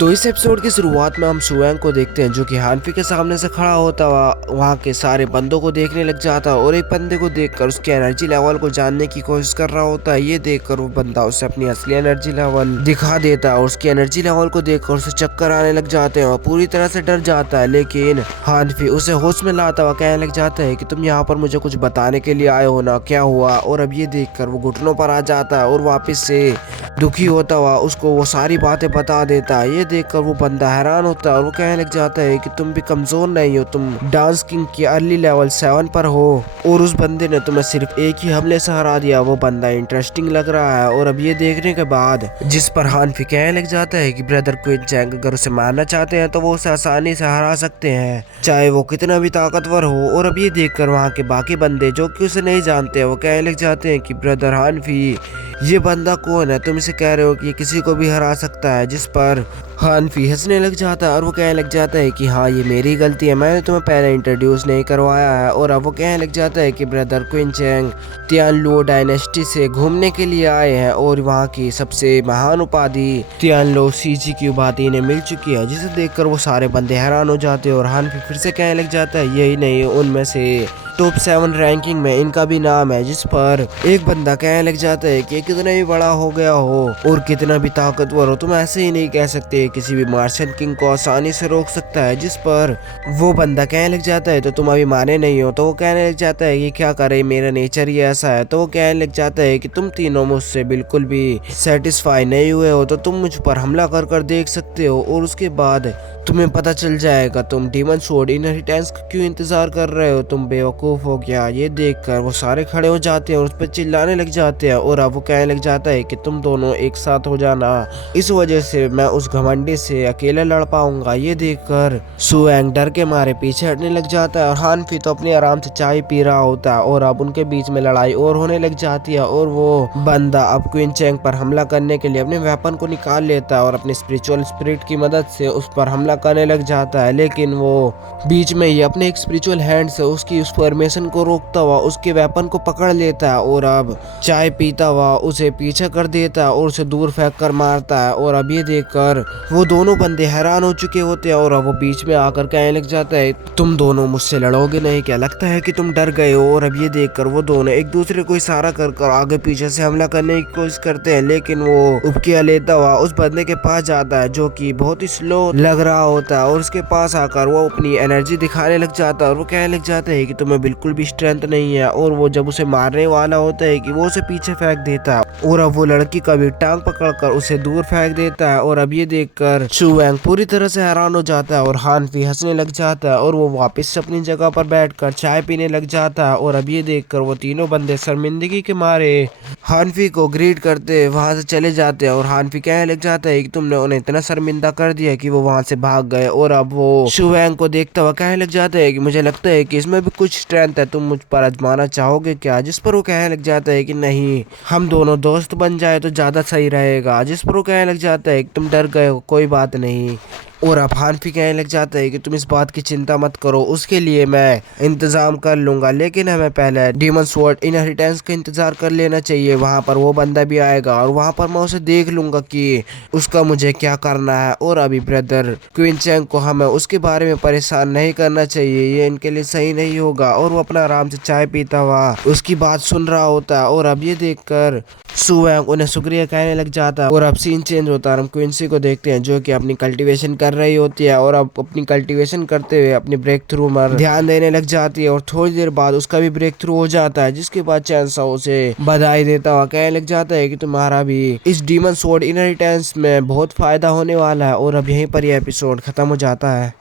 तो इस एपिसोड की शुरुआत में हम सुवैंग को देखते हैं जो कि हानफी के सामने से खड़ा होता हुआ वहाँ के सारे बंदों को देखने लग जाता है और एक बंदे को देखकर उसके एनर्जी लेवल को जानने की कोशिश कर रहा होता है। ये देखकर वो बंदा उसे अपनी असली एनर्जी लेवल दिखा देता है और उसकी एनर्जी लेवल को देखकर उसे चक्कर आने लग जाते हैं और पूरी तरह से डर जाता है। लेकिन हानफी उसे होश में लाता हुआ कहने लग जाता है कि तुम यहाँ पर मुझे कुछ बताने के लिए आए हो ना, क्या हुआ। और अब ये देखकर वो घुटनों पर आ जाता है और वापस से दुखी होता हुआ उसको वो सारी बातें बता देता है। ये देखकर वो बंदा हैरान होता है और वो कहने लग जाता है कि तुम भी कमजोर नहीं हो, तुम डांस किंग की अर्ली लेवल 7 पर हो और उस बंदे ने तुम्हें सिर्फ एक ही हमले से हरा दिया। वो बंदा इंटरेस्टिंग लग रहा है। और अब ये देखने के बाद जिस पर हानफी कहने लग जाता है कि ब्रदर क्विन चैंग अगर उसे मारना चाहते हैं तो वो उसे आसानी से हरा सकते हैं, चाहे वो कितना भी ताकतवर हो। और अब ये देखकर वहाँ के बाकी बंदे जो कि उसे नहीं जानते वो कहने लग जाते हैं कि ब्रदर हानफी ये बंदा कौन है, तुम इसे कह रहे हो कि ये किसी को भी हरा सकता है। जिस पर हानफी हंसने लग जाता है और वो कहने लग जाता है कि हाँ ये मेरी गलती है, मैंने तुम्हें पहले इंट्रोड्यूस नहीं करवाया है। और अब वो कहने लग जाता है कि ब्रदर क्विन चैंग तियानलो डायनेस्टी से घूमने के लिए आए हैं और वहाँ की सबसे महान उपाधि तियानलो सीजी की उपाधि इन्हें मिल चुकी है। जिसे देखकर वो सारे बंदे हैरान हो जाते हैं और हानफी फिर से कहने लग जाता है यही नहीं उनमें से टॉप 7 रैंकिंग में इनका भी नाम है। जिस पर एक बंदा कहने लग जाता है कि कितना भी बड़ा हो गया हो और कितना भी ताकतवर हो तुम ऐसे ही नहीं कह सकते, किसी भी मार्शियन किंग को आसानी से रोक सकता है। जिस पर वो बंदा कहने लग जाता है तो तुम अभी माने नहीं हो। तो वो कहने लग जाता है कि क्या करे, मेरा नेचर ही ऐसा है। तो वो कहने लग जाता है कि तुम तीनों मुझसे बिल्कुल भी सेटिस्फाई नहीं हुए हो तो तुम मुझ पर हमला कर कर देख सकते हो और उसके बाद तुम्हें पता चल जाएगा तुम डीमन स्वॉर्ड इनहेरिटेंस का क्यों इंतजार कर रहे हो, तुम बेवकूफ हो गया। ये देखकर वो सारे खड़े हो जाते हैं और उस पर चिल्लाने लग जाते हैं और अब वो कहने लग जाता है कि तुम दोनों एक साथ हो जाना, इस वजह से मैं उस घमंडी से अकेले लड़ पाऊंगा। ये देखकर सुएंग डर के मारे पीछे हटने लग जाता है और हानफी तो अपने आराम से चाय पी रहा होता है और अब उनके बीच में लड़ाई और होने लग जाती है और वो बंदा अब क्वीन चैंग पर हमला करने के लिए अपने वेपन को निकाल लेता है और अपने स्पिरिचुअल स्पिरिट की मदद से उस पर हमला करने लग जाता है। लेकिन वो बीच में ही अपने एक स्पिरिचुअल हैंड से उसकी उस फॉर्मेशन को रोकता हुआ उसके वेपन को पकड़ लेता है और अब चाय पीता हुआ उसे पीछे कर देता है और उसे दूर फेंक कर मारता है। और अब ये देखकर वो दोनों बंदे हैरान हो चुके होते हैं और अब वो बीच में आकर कहने लग जाता है तुम दोनों मुझसे लड़ोगे नहीं क्या, लगता है कि तुम डर गए हो। और अब ये देखकर वो दोनों एक दूसरे को इशारा कर कर आगे पीछे से हमला करने की कोशिश करते हैं। लेकिन वो उपके लेता हुआ उस बंदे के पास जाता है जो कि बहुत ही स्लो लग रहा होता है और उसके पास आकर वो अपनी एनर्जी दिखाने लग जाता है और वो कहने लग जाता है कि तुम्हें बिल्कुल भी स्ट्रेंथ नहीं है। और वो जब उसे मारने वाला होता है कि वो उसे पीछे फेंक देता है और अब वो लड़की का भी टांग पकड़कर उसे दूर फेंक देता है। और अब ये देखकर सुएंग पूरी तरह से हैरान हो जाता है और हानफी हंसने लग जाता है और वो वापस से अपनी जगह पर बैठकर चाय पीने लग जाता है। और अब ये देखकर वो तीनों बंदे शर्मिंदगी के मारे हानफी को ग्रीट करते वहां से चले जाते हैं और हानफी कहने लग जाता है कि तुमने उन्हें इतना शर्मिंदा कर दिया कि वो वहां से भाग गए। और अब वो सुएंग को देखता हुआ कहने लग जाता है कि मुझे लगता है कि इसमें भी कुछ स्ट्रेंथ है, तुम मुझ पर आजमाना चाहोगे क्या। जिस पर वो कहने लग जाता है कि नहीं, हम दोनों दोस्त बन जाए तो ज्यादा सही रहेगा। जिस पर वो कहने लग जाता है कि तुम डर गए हो, कोई बात नहीं। और अब हानफी कहने लग जाता है कि तुम इस बात की चिंता मत करो, उसके लिए मैं इंतजाम कर लूंगा, लेकिन हमें पहले डीमन स्वॉर्ड इनहेरिटेंस का इंतजार कर लेना चाहिए। वहां पर वो बंदा भी आएगा और वहां पर मैं उसे देख लूंगा कि उसका मुझे क्या करना है। और अभी ब्रदर क्वीन चैंग को हमें उसके बारे में परेशान नहीं करना चाहिए, ये इनके लिए सही नहीं होगा। और वो अपना आराम से चाय पीता हुआ उसकी बात सुन रहा होता है। और अब ये देखकर सुएंग उन्हें शुक्रिया कहने लग जाता है और अब सीन चेंज होता है। हम क्विंसी को देखते हैं जो कि अपनी कल्टीवेशन कर रही होती है और अब अपनी कल्टीवेशन करते हुए अपनी ब्रेक थ्रू पर ध्यान देने लग जाती है और थोड़ी देर बाद उसका भी ब्रेक थ्रू हो जाता है। जिसके बाद चैंसा उसे बधाई देता हुआ कहने लग जाता है कि तुम्हारा भी इस डीमन स्वॉर्ड इनहेरिटेंस में बहुत फायदा होने वाला है। और अब यहीं पर यह एपिसोड खत्म हो जाता है।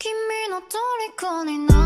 君の虜にな